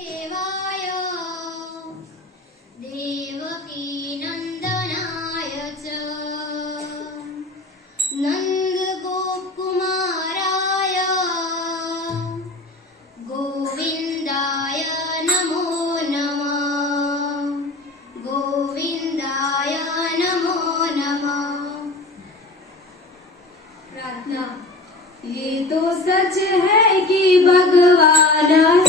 देवाय। देवकीनन्दनाय च। नन्दगोकुमाराय गोविन्दाय नमो नमः। गोविन्दाय नमो नमः। प्रार्थना ये तो सच है कि भगवान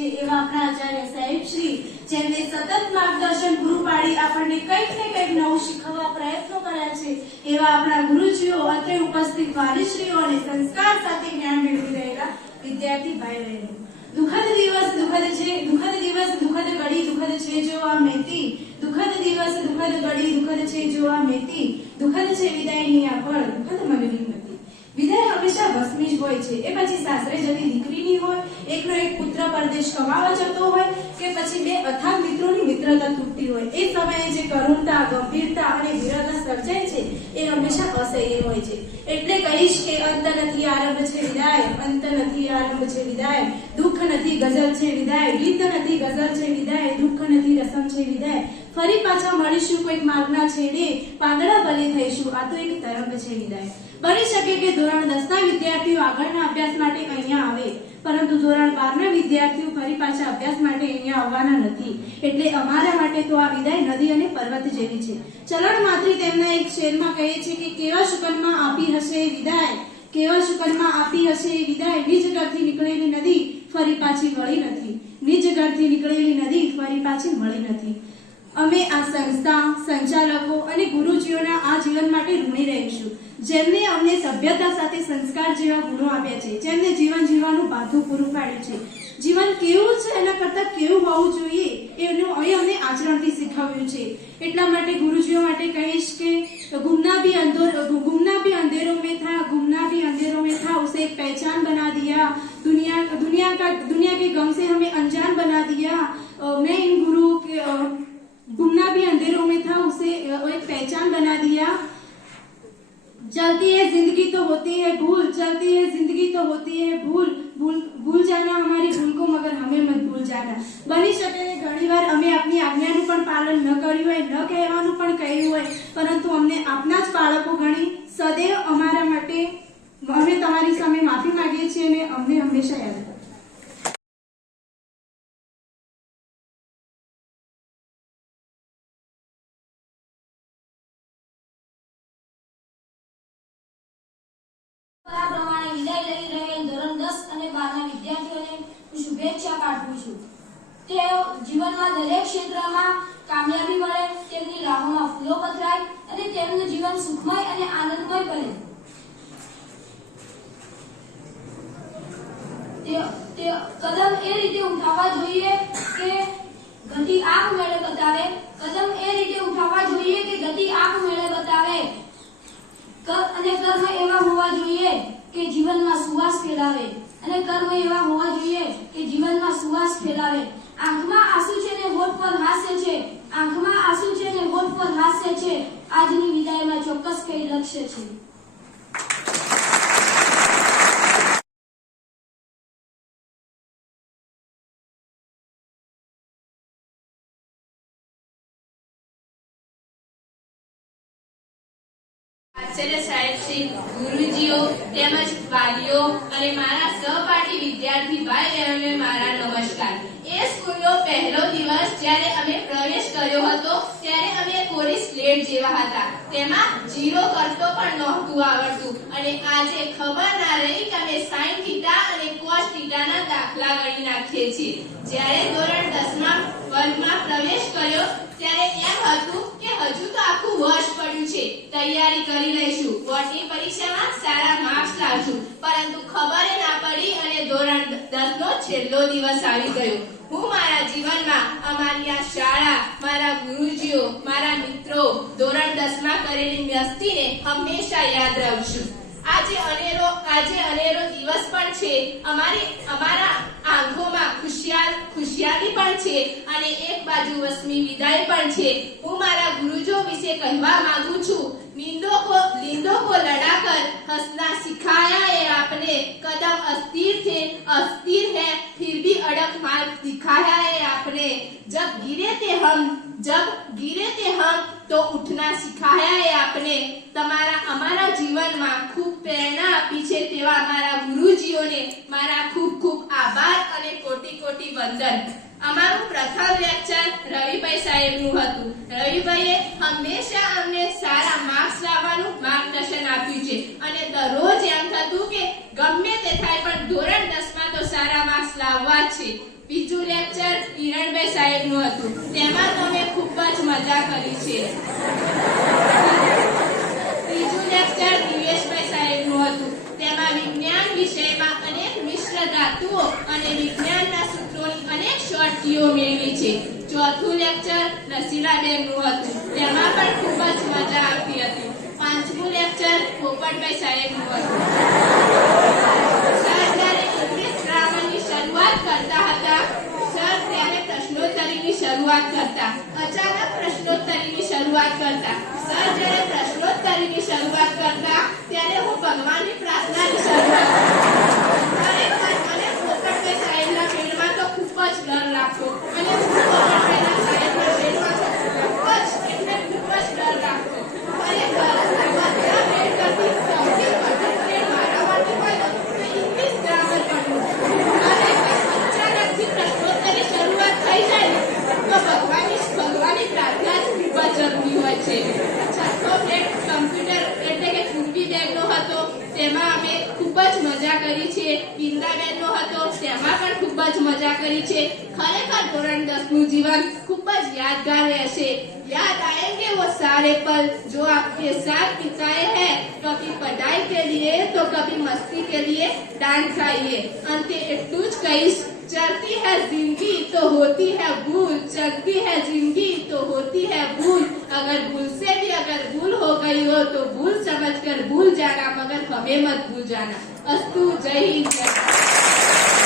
છે એવા આપણા આચાર્ય સાહેબ શ્રી, જેમને સતત માર્ગદર્શન પૂરું પાડી આપણને કંઈક ને કંઈક નવું શીખવવા પ્રયત્નો કર્યા છે, એવા આપણા ગુરુજીઓ અત્રે ઉપસ્થિત વાલીશ્રીઓ અને સંસ્કાર સાથે જ્ઞાન મેળવી રહેલા વિદ્યાર્થી ભાઈ બહેનો. દુઃખદ દિવસ, દુઃખદ છે, દુઃખદ દિવસ, દુઃખદ ઘડી, દુઃખદ છે જો આ મેતી દુઃખદ દિવસ, દુઃખદ ઘડી, દુઃખદ છે જો મેતી દુઃખદ છે વિદાયની આ પળ દુઃખદ મનની મતી વિદાય હંમેશા ભસ્મી જ હોય છે. એ પછી સાસરે જતી દીકરીની હોય એકનો એક પુત્ર પરદેશ કમાવા જતો હોય કે પછી બે અથાગ મિત્રોની મિત્રતા તૂટતી હોય. એ સમયે જે કરુણતા, ગંભીરતા અને વીરતા સર્જાય છે, એ હંમેશા અસહ્ય હોય છે. એટલે કહીશ કે અંત નથી આરંભ છે વિદાય, અંત નથી આરંભ છે વિદાય, દુઃખ નથી ગઝલ છે વિદાય, ગીત નથી ગઝલ છે વિદાય, દુઃખ નથી રસમ છે વિદાય. ફરી પાછા મળીશું કોઈક માર્ગના છેડે, પાંદડા ભલે થઈશું, આ તો એક તરંગ છે વિદાય. બની શકે કે ધોરણ દસના વિદ્યાર્થીઓ આગળના અભ્યાસ માટે અહીંયા આવે, પરંતુ ધોરણ બારના વિદ્યાર્થીઓ ફરી પાછા અભ્યાસ માટે અહીંયા આવવાના નથી. એટલે અમારા માટે તો આ વિદાય નદી અને પર્વત જેવી છે. ચલણ માત્રી તેમના એક શેરમાં કહે છે કે, કેવા શુકનમાં આપી હશે વિદાય? કેવા શુકનમાં આપી હશે વિદાય? નિજ ઘરથી નીકળેલી નદી ફરી પાછી વળી નથી. નિજ ઘરથી નીકળેલી નદી ફરી પાછી મળી નથી. અમે આ સંસ્થા, સંચાલકો અને ગુરુજીઓના આ જીવન માટે ઋણી રહીશું. જેમને અમને સભ્યતા સાથે સંસ્કાર જેવા ગુણો આપ્યા છે, જેમને જીવન જીવવાનું બાધું પૂરું પાડ્યું છે. જીવન કેવું છે એના કરતાં કેવું હોવું જોઈએ, એનું અહીં અમને આચરણથી શીખવ્યું છે. એટલા માટે ગુરુજીઓ માટે કહીશ કે બાળકો ગણી સદૈવ અમારા માટે અમે તમારી સામે માફી માંગીએ છીએ અને અમને હંમેશા યાદ રાખો આ પ્રમાણે વિદાય લઈ રહેલ ધોરણ દસ અને બારના વિદ્યાર્થીઓને હું શુભેચ્છા પાઠવું છું તેઓ જીવનમાં દરેક ક્ષેત્રમાં કામયાબી મળે તેમની રાહોમાં ફૂલો પથરાય અને તેમનું જીવન સુખમય અને આનંદમય બને તે- તે કદમ એ રીતે ઉઠાવવા જોઈએ કે ગતિ આપમેળે બતાવે કદમ એ રીતે ઉઠાવવા જોઈએ કે ગતિ આપમેળે બતાવે કર અને કર્મ એવા હોવા જોઈએ કે જીવનમાં સુવાસ ફેલાવે અને કર્મ એવા હોવા જોઈએ કે જીવનમાં સુવાસ ફેલાવે આંખમાં આંસુ છે ને હોઠ પર હાસ્ય છે આંખમાં આંસુ છે ને હોઠ પર હાસ્ય છે આજની વિદાયમાં લક્ષ્ય છે સાહેબ શ્રી ગુરુજીઓ તેમજ વાલીઓ અને મારા સહપાઠી વિદ્યાર્થી ભાઈ બહેનોને મારા નમસ્કાર. એ સ્કૂલનો પહેલો દિવસ જ્યારે અમે પ્રવેશ કર્યો હતો સ્લેટ જેવા હતા. તેમાં જીરો કરતો પણ નહોતું આવડતું. અને આજે ખબર ના રહી કે અમે સાઈન થીટા અને કોસ થીટાના દાખલા ગણી નાખીએ છીએ. જ્યારે ધોરણ 10 માં વર્ગમાં પ્રવેશ કર્યો ત્યારે એમ હતું કે હજુ તો આખું વર્ષ પડ્યું છે. તૈયારી કરી લઈશું. બોર્ડની પરીક્ષામાં સારા માર્ક્સ લાવશું. પરંતુ ખબર ના પડી અને ધોરણ 10 નો છેલ્લો દિવસ આવી ગયો. હું મારા જીવનમાં અમારી આ શાળા, મારા ગુરુજીઓ, મારા મિત્રો ધોરણ 10 માં કરેલી મસ્તીને હંમેશા યાદ રાખશું આજે અનેરો આજે અનેરો દિવસ પણ છે અમારી અમારા આંખોમાં ખુશિયાલ ખુશિયાલી પણ છે અને એક બાજુ વસમી વિદાય પણ છે હું મારા ગુરુજો વિશે કહેવા માંગુ છું નિંદો કો लिंदो को लड़ाकर हंसना सिखाया है आपने कदम अस्थिर थे अस्थिर है फिर भी अड़क मार्ग दिखाया है आपने जब गिरे थे हम जब गिरे थे हम તો ઉઠના શીખાયાએ આપને તમારા, અમારા જીવનમાં ખૂબ પ્રેરણા આપી છે તેવા અમારા ગુરુજીઓને મારા ખૂબ ખૂબ આભાર અને કોટી કોટી વંદન. અમારું પ્રથમ વ્યાખ્યાન રવિભાઈ સાહેબનું હતું. રવિભાઈએ હંમેશા અમને સારા માર્ક્સ લાવવાનું માર્ગદર્શન આપ્યું છે અને દરરોજ એમ થતું કે ગમે તે થાય પણ ધોરણ દસમાં તો સારા માર્ક્સ લાવવા છે. બીજું લેક્ચર કિરણભાઈ સાહેબનું હતું. તેમાં મજા કરી છે. ત્રીજું લેક્ચર દિવેશભાઈ સાહેબનું હતું. તેમાં વિજ્ઞાન વિષયમાં અનેક મિશ્ર ધાતુઓ અને વિજ્ઞાનના સૂત્રોની અનેક શોર્ટીઓ મેળવી છે. ચોથું લેક્ચર નસીલાબેનનું હતું. તેમાં પણ ખૂબ જ મજા આવતી હતી. પાંચમું લેક્ચર પોપટભાઈ સાહેબનું હતું. સર ઇંગ્લિશ ડ્રામાની શરૂઆત કરતા હતા. શરૂઆત કરતા. અચાનક પ્રશ્નોત્તરીની શરૂઆત કરતા. સર, જ્યારે પ્રશ્નોત્તરીની શરૂઆત કરતા, ત્યારે હું ભગવાનની પ્રાર્થનાની શરૂઆત. ખરેખર, મને પોપટભાઈ સાહેબના મેળમાં તો ખૂબ જ ડર લાગતો. અને હું ખૂબ જ મજા કરી છે ખરેખર ધોરણ દસ નું જીવન ખૂબ જ યાદગાર રહેશે याद आएंगे वो सारे पल जो आपके साथ बिताए हैं कभी पढ़ाई के लिए तो कभी मस्ती के लिए डांट खाइए अंत એટલું જ કહીશ चलती है जिंदगी तो होती है भूल चलती है जिंदगी तो होती है भूल अगर भूल से भी अगर भूल हो गई हो तो भूल समझकर भूल जाना मगर हमें मत भूल जाना अस्तु जय हिंद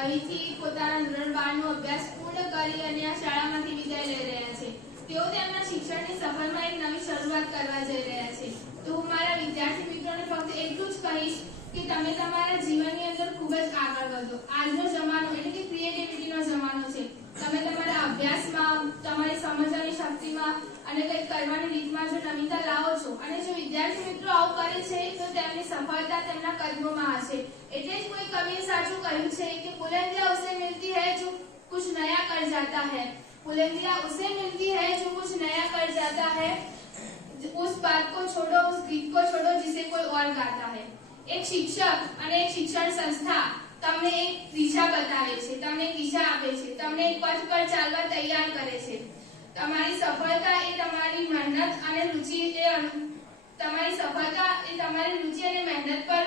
અહીંથી પોતાના ધોરણ બારનો અભ્યાસ પૂર્ણ કરી અને આ શાળામાંથી વિદાય લઈ રહ્યા છે. તેઓ તેમના શિક્ષણની સફરમાં એક નવી શરૂઆત કરવા જઈ રહ્યા છે. તો હું મારા વિદ્યાર્થી મિત્રોને ફક્ત એટલું જ કહીશ કે તમે તમારા જીવનની અંદર ખૂબ જ આગળ વધો આજનો જમાનો એટલે કે ક્રિએટિવિટીનો જમાનો છે તમે તમારા અભ્યાસમાં તમારી સમજવાની શક્તિમાં અને કંઈક કરવાની રીતમાં જો નવીનતા લાવો છો અને જો વિદ્યાર્થી મિત્રો આવું કરે છે તો તેમની સફળતા તેમના કદમોમાં હશે એટલે જ કોઈ કવિએ સાચું કહ્યું છે કે બુલંદિયા ઉસે મિલતી હૈ જો कुछ नया कर जाता है बुलंदियां उसे मिलती है जो कुछ नया कर जाता है उस बात को छोड़ो उस गीत को छोड़ो जिसे कोई और गाता है એક શિક્ષક અને એક શિક્ષણ સંસ્થા તમને એક દિશા બતાવે છે, તમને એક દિશા આપે છે, તમને એક પથ પર ચાલવા તૈયાર કરે છે. તમારી સફળતા એ તમારી મહેનત અને રુચિ એ તમારી સફળતા એ તમારી રુચિ અને મહેનત પર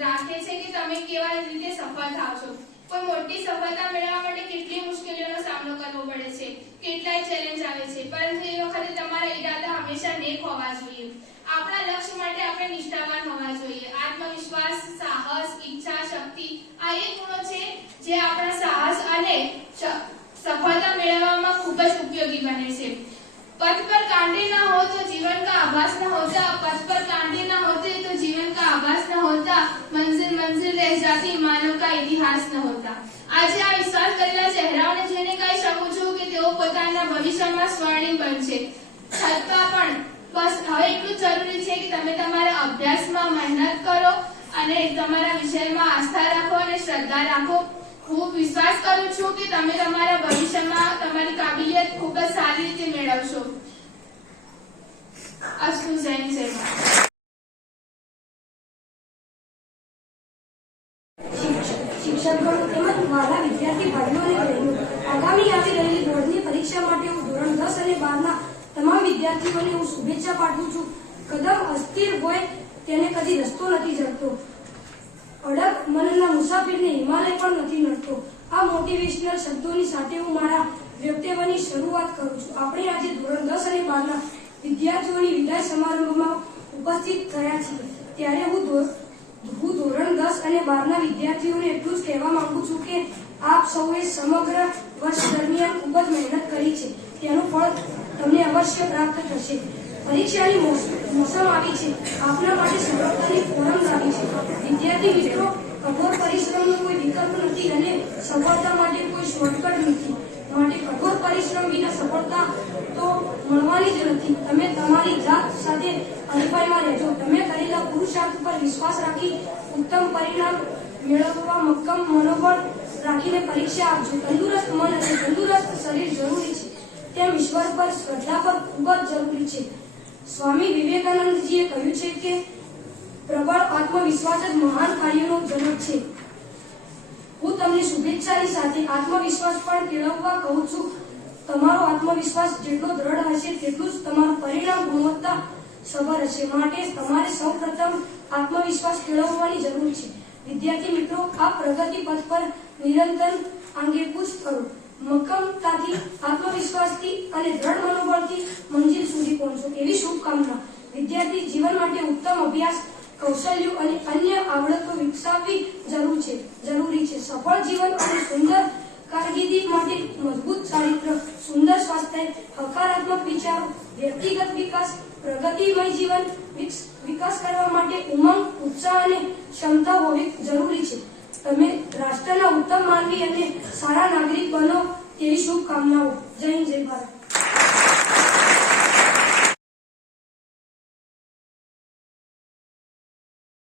રાખે છે કે તમે કેવા રીતે સફળ થાવ છો. કોઈ મોટી સફળતા મેળવવા માટે કેટલી મુશ્કેલીઓનો સામનો કરવો પડે છે, કેટલાય ચેલેન્જ આવે છે, પરંતુ એ વખતે તમારા ઈરાદા હંમેશા નેક હોવા જોઈએ. આપણા લક્ષ્ય માટે આપણે નિષ્ઠાવાન હોવા જોઈએ. આત્મવિશ્વાસ, સાહસ, ઈચ્છા, શક્તિ આ એ ગુણો છે જે આપણા સાહસ અને સફળતા મેળવવામાં ખૂબ જ ઉપયોગી બને છે. પથ પર કાંડે ના હો તો જીવન કા આભાસ ન હોતા. પથ પર કાંડે ના હોતે તો જીવન કા આभास ન હોતા. મંઝિલ મંઝિલ રહ જાતી માનવ કા ઇતિહાસ ન હોતા. આજે આ વિશ્વાસ કરેલા ચહેરાઓને જોઈને કહી શકું છું કે તેઓ પોતાના ભવિષ્યમાં સ્વર્ણિમ બનશે. છતાં પણ બસ, હવે એટલું જ જરૂરી છે કે તમે તમારા અભ્યાસમાં મહેનત કરો અને તમારા વિષયમાં આસ્થા રાખો અને શ્રદ્ધા રાખો. હું વિશ્વાસ કરું છું કે તમે તમારા ભવિષ્યમાં તમારી કાબિલિયત ખૂબ જ સારી રીતે મેળવશો. અસ્તુ જૈન તેમજ મારા વિદ્યાર્થી ભાઈઓ અને આગામી આવી રહેલી બોર્ડની પરીક્ષા માટે હું ધોરણ દસ અને બારના તમામ વિદ્યાર્થીઓને હું શુભેચ્છા પાઠવું છું. કદમ અસ્થિર હોય તેને કદી રસ્તો નથી જડતો. અડગ મનના મુસાફિરને હિમાલય પણ નથી નડતો. આ મોટિવેશનલ શબ્દોની સાથે હું મારા વ્યક્તિત્વની શરૂઆત કરું છું. આપણે આજે ધોરણ દસ અને બારના વિદ્યાર્થીઓની વિદાય સમારોહમાં ઉપસ્થિત થયા છીએ. ત્યારે હું હું ધોરણ દસ અને બારના વિદ્યાર્થીઓને એટલું જ કહેવા માંગુ છું કે આપ સૌએ સમગ્ર વર્ષ દરમિયાન ખૂબ જ મહેનત કરી છે. તેનું ફળ તમને અવશ્ય પ્રાપ્ત થશે. પરીક્ષાની મોસ- મોસમ આવી છે. આપના માટે સફળતાની ફોરમ લાવી છે. વિદ્યાર્થી મિત્રો, કઠોર પરિશ્રમનો કોઈ વિકલ્પ નથી અને સફળતા માટે કોઈ શોર્ટકટ નથી. માટે કઠોર પરિશ્રમ વિના સફળતા તો મળવાની જ નથી. તમે તમારી જાત સાથે હરીફાઈમાં રહેજો. તમે કરેલા પુરુષાર્થ પર વિશ્વાસ રાખી ઉત્તમ પરિણામ મેળવવા મક્કમ મનોબળ રાખીને પરીક્ષા આપજો. તંદુરસ્ત મન અને તંદુરસ્ત શરીર જરૂરી છે. તેમ ઈશ્વર પર શ્રદ્ધા પર ખૂબ જ જરૂરી છે. સ્વામી વિવેકાનંદજીએ કહ્યું છે કે પ્રબળ આત્મવિશ્વાસ જ મહાન કાર્યનો જનક છે. હું તમને શુભેચ્છાની સાથે આત્મવિશ્વાસ પણ કેળવવા કહું છું. તમારો આત્મવિશ્વાસ જેટલો દ્રઢ હશે તેટલું જ તમારું પરિણામ ગુણવત્તા સભર હશે. માટે તમારે સૌપ્રથમ આત્મવિશ્વાસ કેળવવાની જરૂર છે. વિદ્યાર્થી મિત્રો, આ પ્રગતિ પથ પર નિરંતર આંગેકૂચ કરો. મક્કમતાથી આત્મવિશ્વાસથી અને દ્રઢ મનોબળથી મંજિલ સુધી પહોંચો. એવી શુભકામના. વિદ્યાર્થી જીવન માટે ઉત્તમ અભ્યાસ, કૌશલ્યો અને અન્ય આવડતો વિકસાવવી જરૂર છે. જરૂરી છે. સફળ જીવન અને સુંદર કારકિર્દી માટે મજબૂત ચારિત્ર, સુંદર સ્વાસ્થ્ય, હકારાત્મક વિચારો, વ્યક્તિગત વિકાસ, પ્રગતિમય જીવન વિકસ- કરવા માટે ઉમંગ, ઉત્સાહ અને ક્ષમતા હોવી જરૂરી છે. તમે રાષ્ટ્રના ઉત્તમ માનવી અને સારા નાગરિક બનો તેવી શુભકામનાઓ. જય જય ભારત.